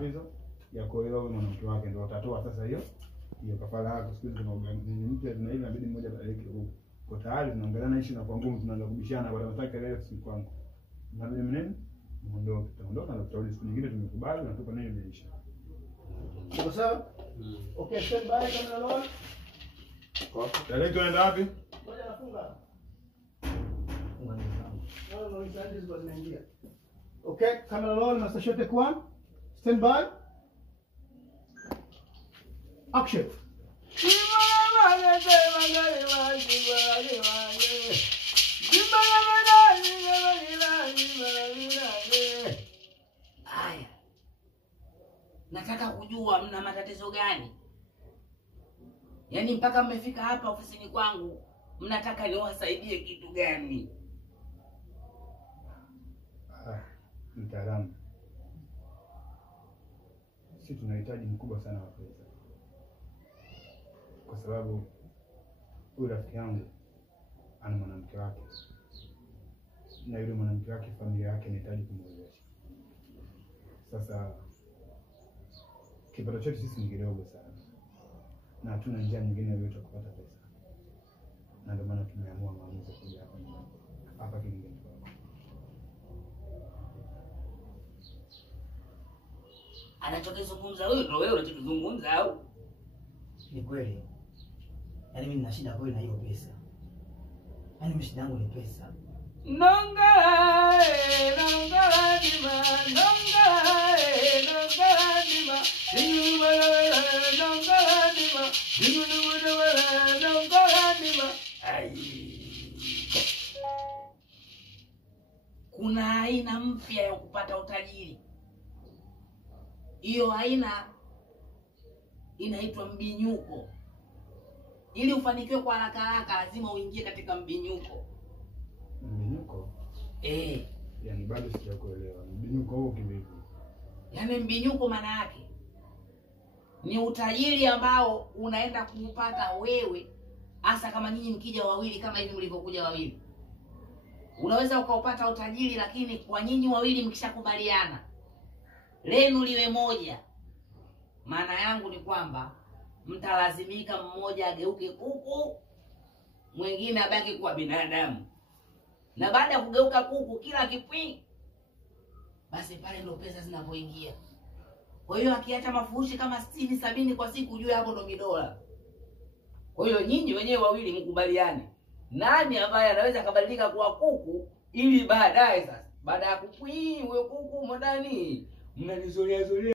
matatizo ya kuelewa wewe mwanamke wake, ndio utatoa sasa hiyo kafara yako. Siku hizi kuna organization mpya na ile inabidi mmoja aeleke huko. Kwa tayari tunaangaliana ishi na kwa ngumu, tunaanza kubishana baada ya mtaka leo si kwangu. Inabidi mnene muondoke, tutaondoka na tutarudi siku nyingine, tumekubali na tuko nini imeisha. Sawa sawa? Okay, stand by kama lolo. Tarehe tunaenda wapi? Ngoja nafunga. No, hizo ziko zinaingia. Okay, camera roll, Master Shot take 1. Stand by. Action. Haya. Nataka kujua mna matatizo gani? Yaani mpaka mmefika hapa ofisini kwangu, mnataka niwasaidie kitu gani? Mtaalamu, sisi tunahitaji mkubwa sana wa pesa, kwa sababu huyu rafiki yangu ana mwanamke wake, na yule mwanamke wake familia yake inahitaji kumwezesha. Sasa kipato chetu sisi ni kidogo sana na hatuna njia nyingine yoyote ya kupata pesa, na ndio maana tumeamua maamuzi kuja hapa Kilingeni. Anachokizungumza huyu ndio wewe unachokizungumza au? Ni kweli. Yaani mimi nina shida kweli na hiyo pesa. Yaani mimi shida yangu ni pesa. Nonga kuna aina mpya ya kupata utajiri. Hiyo aina inaitwa mbinyuko. Ili ufanikiwe kwa haraka haraka lazima uingie katika mbinyuko. Mbinyuko? Yaani bado sijakuelewa. Mbinyuko huo kivipi? Yaani mbinyuko maana yake ni utajiri ambao unaenda kuupata wewe, hasa kama nyinyi mkija wawili kama hivi mlivyokuja wawili. Unaweza ukaupata utajiri, lakini kwa nyinyi wawili mkishakubaliana lenu liwe moja, maana yangu ni kwamba mtalazimika mmoja ageuke kuku, mwingine abaki kuwa binadamu. Na baada ya kugeuka kuku kila kipwi, basi pale ndo pesa zinapoingia. Kwa hiyo akiacha mafurushi kama 60-70 kwa siku, ujue hapo ndo $1. Kwa hiyo nyinyi wenyewe wawili mkubaliane nani ambaye anaweza kubadilika kuwa kuku, ili baadaye sasa baada ya kupwi huyo kuku ndani mnanizoea zoea